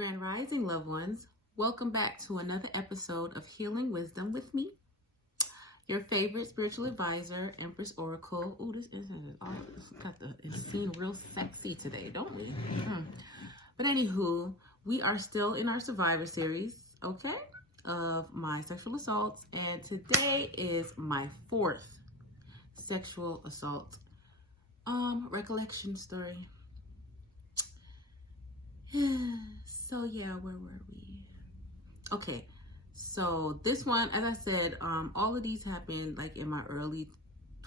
Grand Rising, loved ones. Welcome back to another episode of Healing Wisdom with me, your favorite spiritual advisor, Empress Oracle. Ooh, this incense is all it seems real sexy today, don't we? But anywho, we are still in our Survivor series, okay, of my sexual assaults, and today is my fourth sexual assault recollection story. So yeah, where were we? Okay, so this one, as I said, all of these happened like in my early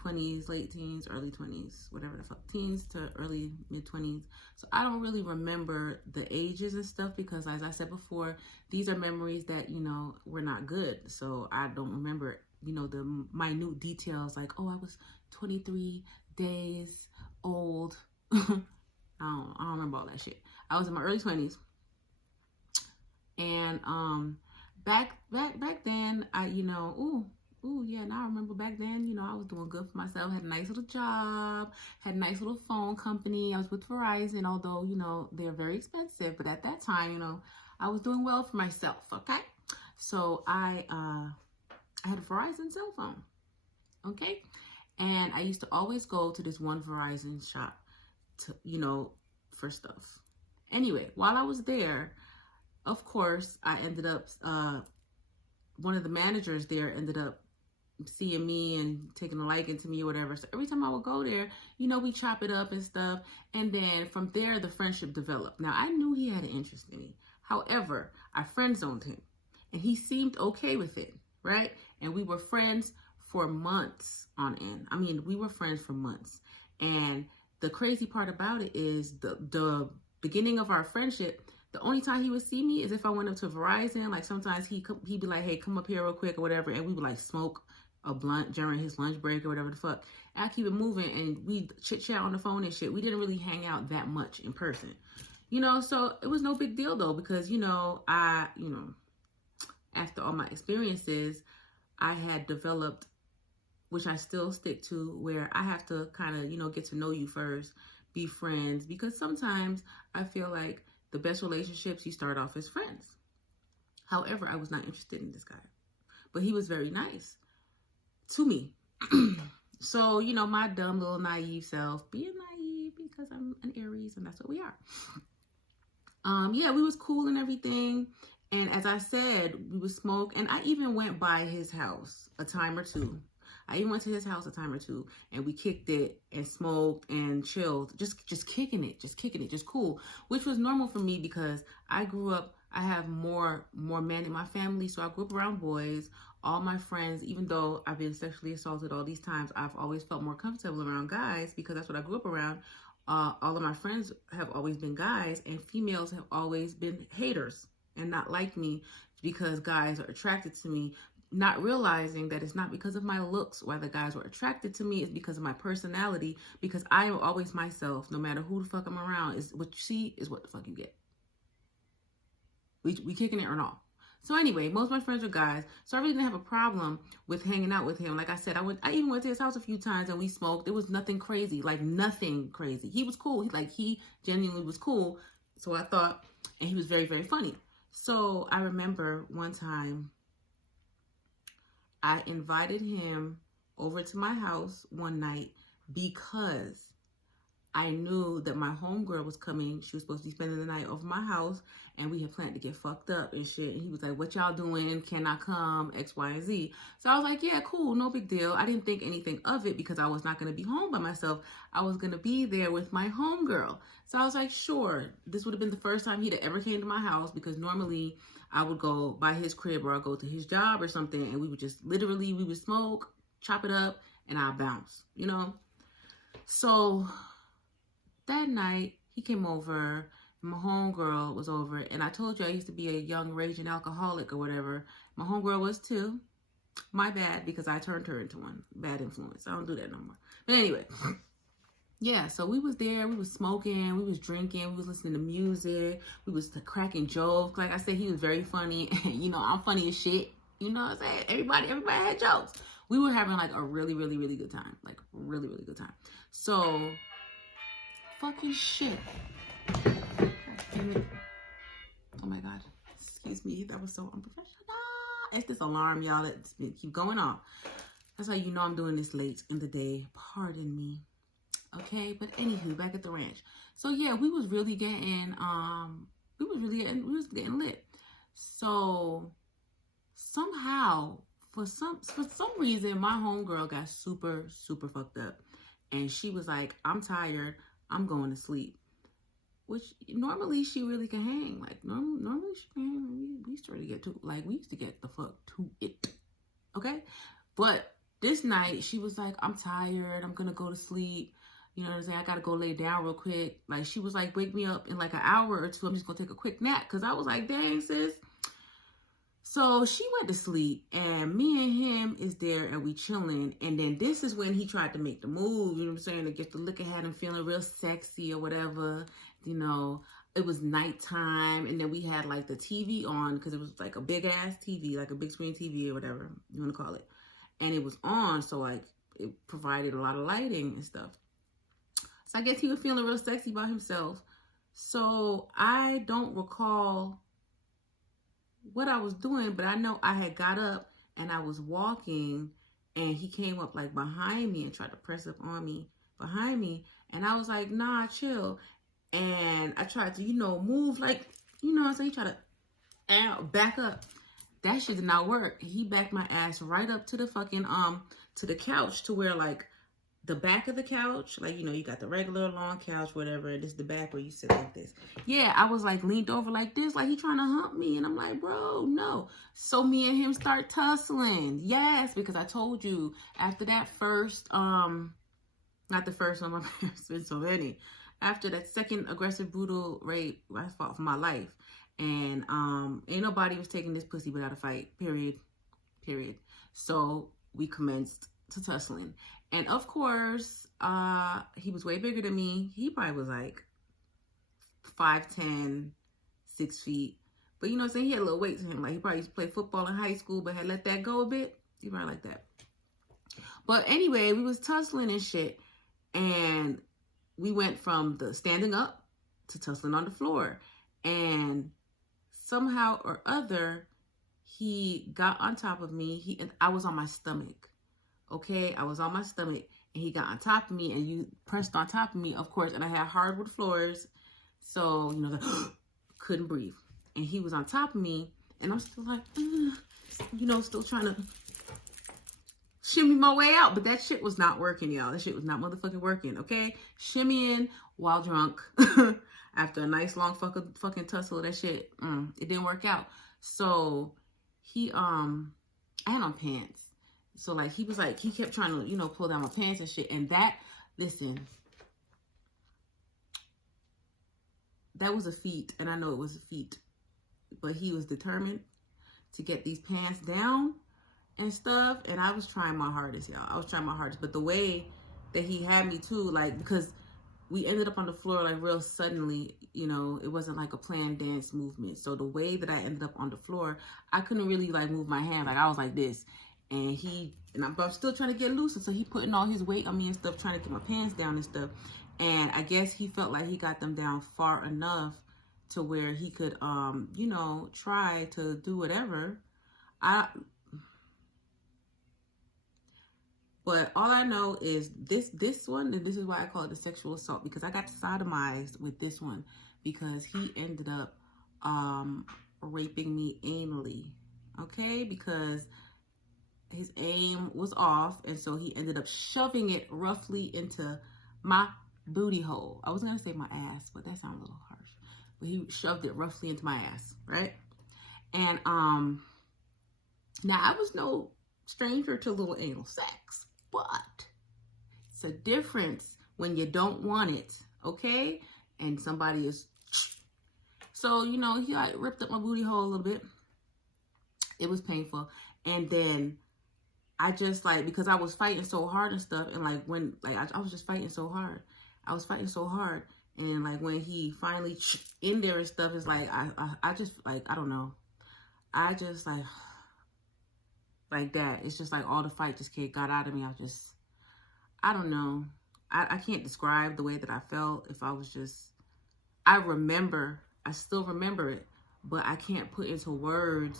20s, late teens, early 20s, whatever the fuck, teens to early mid 20s. So I don't really remember the ages and stuff because, as I said before, these are memories that, were not good. So I don't remember, the minute details like, oh, I was 23 days old. I don't remember all that shit. I was in my early 20s. And back then, I, now I remember back then, I was doing good for myself, had a nice little job, had a nice little phone company. I was with Verizon, although, they're very expensive, but at that time, I was doing well for myself, okay? So I had a Verizon cell phone, okay? And I used to always go to this one Verizon shop to, for stuff. Anyway, while I was there, of course, I ended up, one of the managers there ended up seeing me and taking a liking to me or whatever. So every time I would go there, we chop it up and stuff. And then from there, the friendship developed. Now, I knew he had an interest in me. However, I friend zoned him and he seemed okay with it, right? And we were friends for months on end. I mean, we were friends for months. And the crazy part about it is the beginning of our friendship, the only time he would see me is if I went up to Verizon. Like sometimes he'd be like, hey, come up here real quick or whatever. And we would like smoke a blunt during his lunch break or whatever the fuck. And I keep it moving and we chit chat on the phone and shit. We didn't really hang out that much in person, so it was no big deal though, because, after all my experiences, I had developed, which I still stick to, where I have to kind of, get to know you first, be friends, because sometimes I feel like the best relationships, you start off as friends. However, I was not interested in this guy, but he was very nice to me. So, my dumb little naive self, being naive because I'm an Aries and that's what we are. Yeah, we was cool and everything. And as I said, we would smoke, and I even went by his house a time or two. And we kicked it and smoked and chilled, just kicking it, just cool, which was normal for me because I grew up, I have more men in my family, so I grew up around boys. All my friends, even though I've been sexually assaulted all these times, I've always felt more comfortable around guys because that's what I grew up around. All of my friends have always been guys, and females have always been haters and not like me because guys are attracted to me, not realizing that it's not because of my looks why the guys were attracted to me. It's because of my personality, because I am always myself. No matter who the fuck I'm around, is what you see is what the fuck you get. We kicking it or not. So anyway, most of my friends are guys, so I really didn't have a problem with hanging out with him. Like I said, I even went to his house a few times and we smoked. There was nothing crazy, like nothing crazy. He was cool. He genuinely was cool. So I thought, and he was very, very funny. So I remember one time I invited him over to my house one night because I knew that my homegirl was coming. She was supposed to be spending the night over my house, and we had planned to get fucked up and shit. And he was like, what y'all doing? Can I come? X, Y, and Z. So I was like, yeah, cool, no big deal. I didn't think anything of it because I was not going to be home by myself. I was going to be there with my homegirl. So I was like, sure. This would have been the first time he'd ever came to my house because normally I would go by his crib or I'd go to his job or something, and we would just literally, we would smoke, chop it up, and I'd bounce, So that night, he came over, my homegirl was over, and I told you I used to be a young raging alcoholic or whatever. My homegirl was too. My bad, because I turned her into one. Bad influence. I don't do that no more. But anyway, yeah, so we was there, we was smoking, we was drinking, we was listening to music, we was cracking jokes. Like I said, he was very funny, and I'm funny as shit. You know what I'm saying? Everybody had jokes. We were having like a really, really, really good time. Like really, really good time. So fucking shit. Oh That was so unprofessional. It's this alarm, y'all, that keep going off. That's how you know I'm doing this late in the day. Pardon me. Okay, but anywho, back at the ranch. So yeah, we was really getting we was getting lit. So somehow, for some reason, my homegirl got super fucked up, and she was like, "I'm tired. I'm going to sleep." Which normally she really can hang. Like normally she can hang. We used to really get to we used to get the fuck to it. Okay, but this night she was like, "I'm tired. I'm gonna go to sleep. You know what I'm saying? I gotta go lay down real quick." Like she was like, "Wake me up in like an hour or two. I'm just gonna take a quick nap." Cause I was like, "Dang, sis." So she went to sleep, and me and him is there, and we chilling. And then this is when he tried to make the move. You know what I'm saying? To get the look at him feeling real sexy or whatever. You know, it was nighttime, and then we had like the TV on because it was like a big ass TV, like a big screen TV or whatever you want to call it. And it was on, so like it provided a lot of lighting and stuff. So I guess he was feeling real sexy by himself. So I don't recall what I was doing, but I know I had got up and I was walking, and he came up like behind me and tried to press up on me behind me. And I was like, "Nah, chill." And I tried to, move like, what I'm saying? He tried to back up. That shit did not work. He backed my ass right up to the fucking, to the couch, to where like the back of the couch, like, you got the regular long couch, whatever. And this is the back where you sit like this. Yeah, I was like leaned over like this, like he trying to hump me. And I'm like, bro, no. So me and him start tussling. Yes, because I told you after that first, not the first one, my parents been so many. After that second aggressive, brutal rape, I fought for my life. And ain't nobody was taking this pussy without a fight, period. So we commenced to tussling. And of course, he was way bigger than me. He probably was like 5'10", 6 feet. But you know what I'm saying? He had a little weight to him. Like he probably used to play football in high school, but had let that go a bit. He probably like that. But anyway, we was tussling and shit. And we went from the standing up to tussling on the floor. And somehow or other, he got on top of me. I was on my stomach. Okay, I was on my stomach, and he got on top of me, and you pressed on top of me, of course. And I had hardwood floors, so couldn't breathe. And he was on top of me, and I'm still like, still trying to shimmy my way out, but that shit was not working, y'all. That shit was not motherfucking working, okay? Shimmying while drunk after a nice long fucking tussle, that shit, it didn't work out. So he, I had on pants. So like, he was like, he kept trying to, pull down my pants and shit. And that, listen, that was a feat. And I know it was a feat, but he was determined to get these pants down and stuff. And I was trying my hardest, y'all. I was trying my hardest. But the way that he had me too, like, because we ended up on the floor like real suddenly, it wasn't like a planned dance movement. So the way that I ended up on the floor, I couldn't really like move my hand. Like I was like this. And I'm still trying to get loose. And so he putting all his weight on me and stuff, trying to get my pants down and stuff. And I guess he felt like he got them down far enough to where he could, try to do whatever. But all I know is this one, and this is why I call it the sexual assault, because I got sodomized with this one, because he ended up raping me anally, okay? Because his aim was off, and so he ended up shoving it roughly into my booty hole. I was gonna say my ass, but that sounds a little harsh. But he shoved it roughly into my ass, right? And now I was no stranger to little anal sex, but it's a difference when you don't want it, okay? And somebody is, so he like ripped up my booty hole a little bit. It was painful. And then I just like, because I was fighting so hard and stuff, and like when, like I was just fighting so hard. I was fighting so hard. And like when he finally in there and stuff, is like, I just like, I don't know. I just like that. It's just like all the fight just got out of me. I don't know. I can't describe the way that I felt. If I was just, I still remember it. but I can't put into words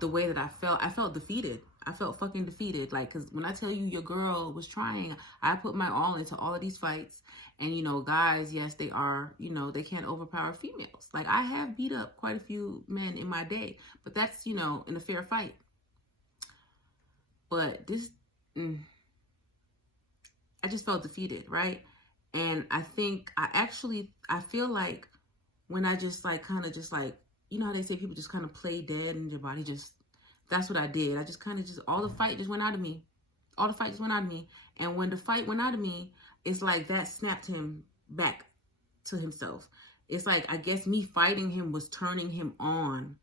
the way that I felt. I felt defeated. I felt fucking defeated. Like, because when I tell you your girl was trying, I put my all into all of these fights. And, you know, guys, yes, they are, you know, they can't overpower females. Like, I have beat up quite a few men in my day, but that's, you know, in a fair fight. But this, I just felt defeated, right? And I think I feel like when I just like kind of just like, you know how they say people just kind of play dead and your body just, that's what I did. I just kind of just, all the fight just went out of me. All the fight just went out of me. And when the fight went out of me, it's like that snapped him back to himself. It's like, I guess me fighting him was turning him on.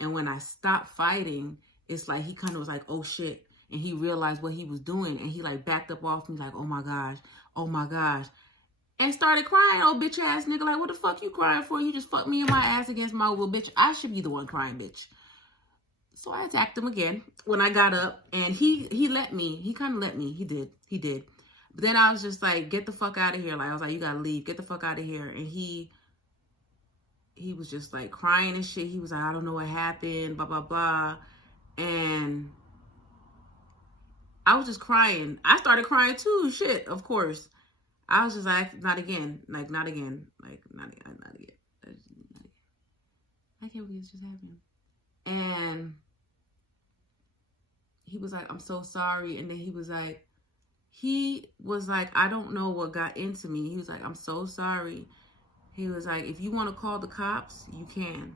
And when I stopped fighting, it's like he kind of was like, oh shit. And he realized what he was doing. And he like backed up off me like, oh my gosh, oh my gosh. And started crying, oh bitch ass nigga. Like, what the fuck you crying for? You just fucked me in my ass against my will, bitch. I should be the one crying, bitch. So I attacked him again when I got up. And he let me. He kind of let me. He did. But then I was just like, get the fuck out of here. Like, I was like, you gotta leave. Get the fuck out of here. And he was just like crying and shit. He was like, I don't know what happened, blah, blah, blah. And I was just crying. I started crying too, shit, of course. I was just like, not again. Like, not again. Like, not again. I can't believe this just happened. And he was like, I'm so sorry. And then he was like, I don't know what got into me. He was like, I'm so sorry. He was like, if you want to call the cops, you can.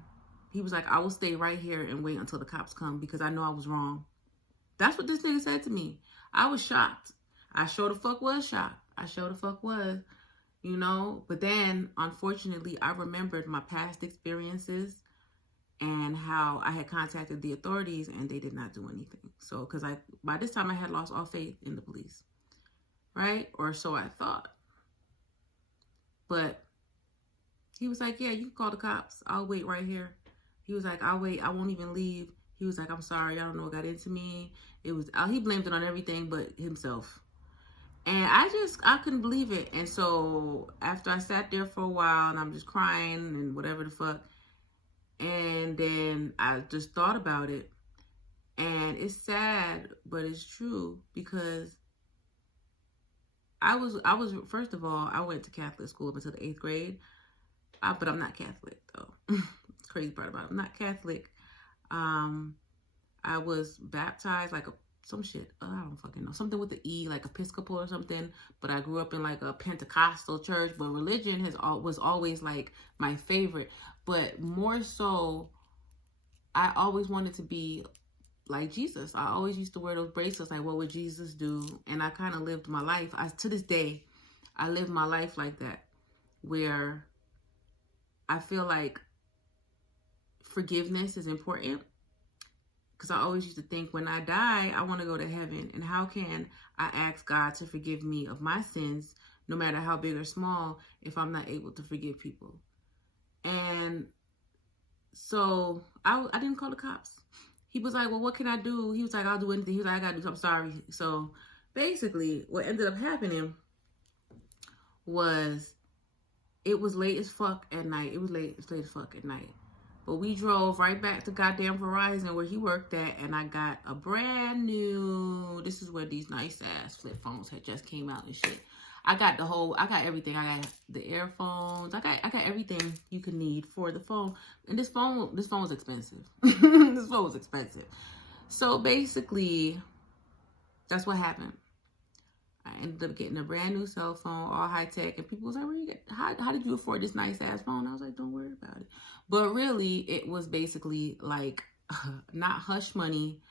He was like, I will stay right here and wait until the cops come because I know I was wrong. That's what this nigga said to me. I was shocked. I sure the fuck was shocked. I sure the fuck was, you know. But then, unfortunately, I remembered my past experiences and how I had contacted the authorities and they did not do anything. So, because by this time I had lost all faith in the police, right? Or so I thought. But he was like, yeah, you can call the cops. I'll wait right here. He was like, I'll wait. I won't even leave. He was like, I'm sorry. I don't know what got into me. It was, he blamed it on everything but himself. And I couldn't believe it. And so after I sat there for a while and I'm just crying and whatever the fuck. And then I just thought about it. And it's sad, but it's true because I was, first of all, I went to Catholic school up until the 8th grade. But I'm not Catholic though. It's crazy part about it. I'm not Catholic. I was baptized like some shit. I don't fucking know. Something with the E, like Episcopal or something. But I grew up in like a Pentecostal church. But religion was always like my favorite. But more so, I always wanted to be like Jesus. I always used to wear those bracelets. Like, what would Jesus do? And I kind of lived my life. To this day, I live my life like that. Where I feel like forgiveness is important. Because I always used to think when I die, I want to go to heaven. And how can I ask God to forgive me of my sins, no matter how big or small, if I'm not able to forgive people? And so I didn't call the cops. He was like, well, what can I do? He was like, I'll do anything. He was like, I got to do something. I'm sorry. So basically what ended up happening was it was late as fuck at night. It was late as fuck at night. But we drove right back to goddamn Verizon where he worked at, and I got a brand new, this is where these nice ass flip phones had just came out and shit. I got everything. I got the earphones. I got everything you could need for the phone. And this phone was expensive. This phone was expensive. So basically, that's what happened. I ended up getting a brand new cell phone, all high tech, and people was like, how did you afford this nice ass phone? I was like, don't worry about it. But really, it was basically like, not hush money,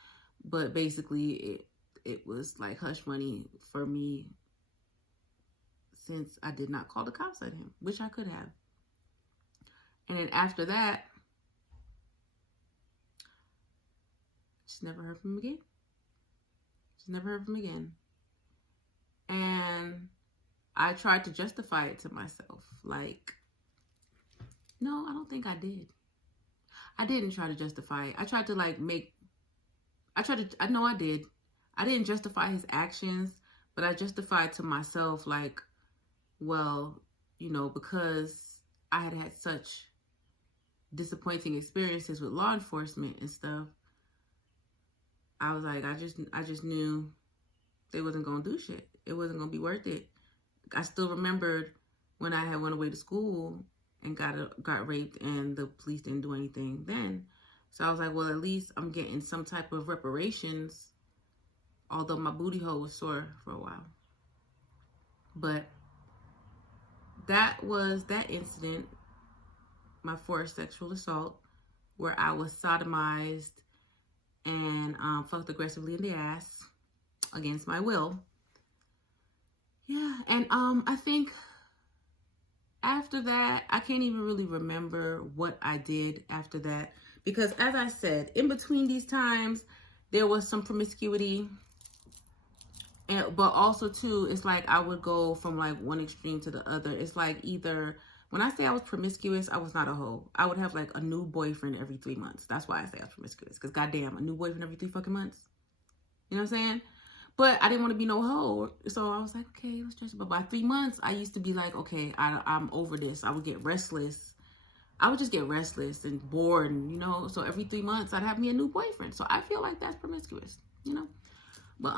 but basically it was like hush money for me since I did not call the cops on him, which I could have. And then after that, just never heard from him again. Just never heard from him again. And I tried to justify it to myself. Like, no, I don't think I did. I didn't try to justify it. I tried to I know I did. I didn't justify his actions, but I justified to myself like, well, you know, because I had such disappointing experiences with law enforcement and stuff, I was like, I just knew they wasn't gonna do shit. It wasn't gonna be worth it. I still remembered when I had went away to school and got raped, and the police didn't do anything then. So I was like, well, at least I'm getting some type of reparations, although my booty hole was sore for a while. But that was that incident, my forced sexual assault, where I was sodomized and fucked aggressively in the ass against my will. Yeah, and I think after that, I can't even really remember what I did after that, because as I said, in between these times, there was some promiscuity, but also too, it's like I would go from like one extreme to the other. It's like either, when I say I was promiscuous, I was not a hoe. I would have like a new boyfriend every 3 months. That's why I say I was promiscuous, because goddamn, a new boyfriend every 3 fucking months. You know what I'm saying? But I didn't want to be no hoe. So I was like, okay, let's just, but by 3 months, I used to be like, okay, I'm over this. I would get restless. I would just get restless and bored, and, you know, so every 3 months I'd have me a new boyfriend. So I feel like that's promiscuous, you know? But,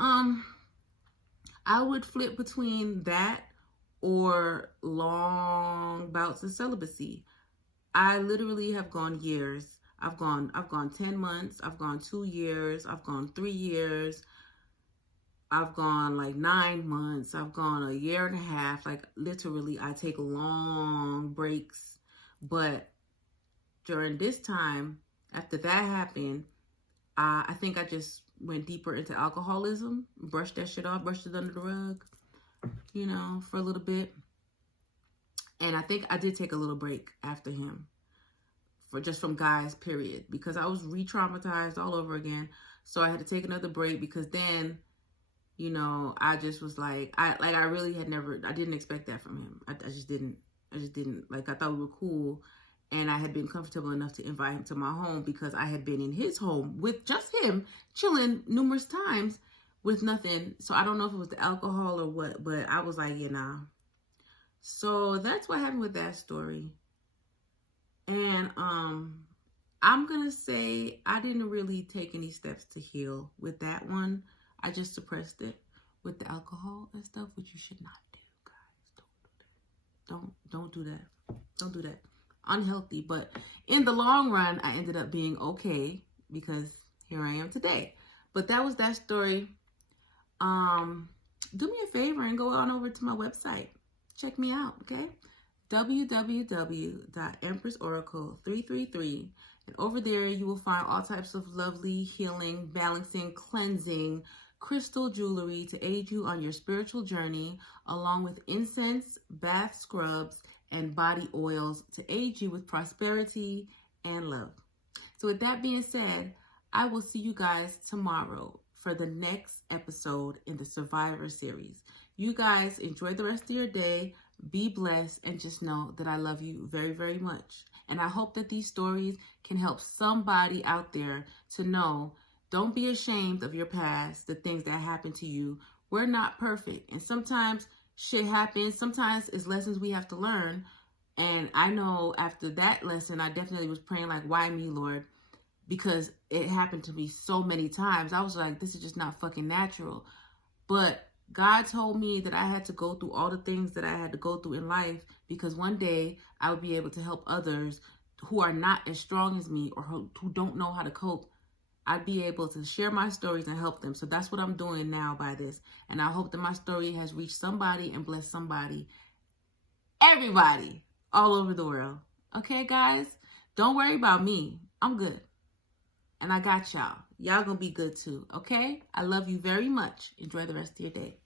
I would flip between that or long bouts of celibacy. I literally have gone years. I've gone 10 months. I've gone 2 years. I've gone 3 years. I've gone like 9 months. I've gone a year and a half. Like literally, I take long breaks. But during this time, after that happened, I think I just went deeper into alcoholism, brushed that shit off, brushed it under the rug, you know, for a little bit. And I think I did take a little break after him, for just from guys, period, because I was re-traumatized all over again. So I had to take another break, because then, you know, I just was like, I really had never, I didn't expect that from him. I just didn't, like, I thought we were cool. And I had been comfortable enough to invite him to my home, because I had been in his home with just him, chilling numerous times with nothing. So I don't know if it was the alcohol or what, but I was like, yeah, nah. So that's what happened with that story. And I'm going to say I didn't really take any steps to heal with that one. I just suppressed it with the alcohol and stuff, which you should not do, guys. Don't do that. Don't do that. Unhealthy. But in the long run, I ended up being okay, because here I am today. But that was that story. Do me a favor and go on over to my website. Check me out, okay? www.empressoracle333. And over there, you will find all types of lovely healing, balancing, cleansing, crystal jewelry to aid you on your spiritual journey, along with incense, bath scrubs, and body oils to aid you with prosperity and love. So with that being said, I will see you guys tomorrow for the next episode in the Survivor series. You guys enjoy the rest of your day. Be blessed, and just know that I love you very, very much. And I hope that these stories can help somebody out there to know, don't be ashamed of your past, the things that happened to you. We're not perfect. And sometimes shit happens. Sometimes it's lessons we have to learn. And I know after that lesson, I definitely was praying like, why me, Lord? Because it happened to me so many times. I was like, this is just not fucking natural. But God told me that I had to go through all the things that I had to go through in life, because one day I would be able to help others who are not as strong as me, or who don't know how to cope. I'd be able to share my stories and help them. So that's what I'm doing now by this. And I hope that my story has reached somebody and blessed somebody, everybody, all over the world. Okay, guys? Don't worry about me. I'm good. And I got y'all. Y'all gonna be good too, okay? I love you very much. Enjoy the rest of your day.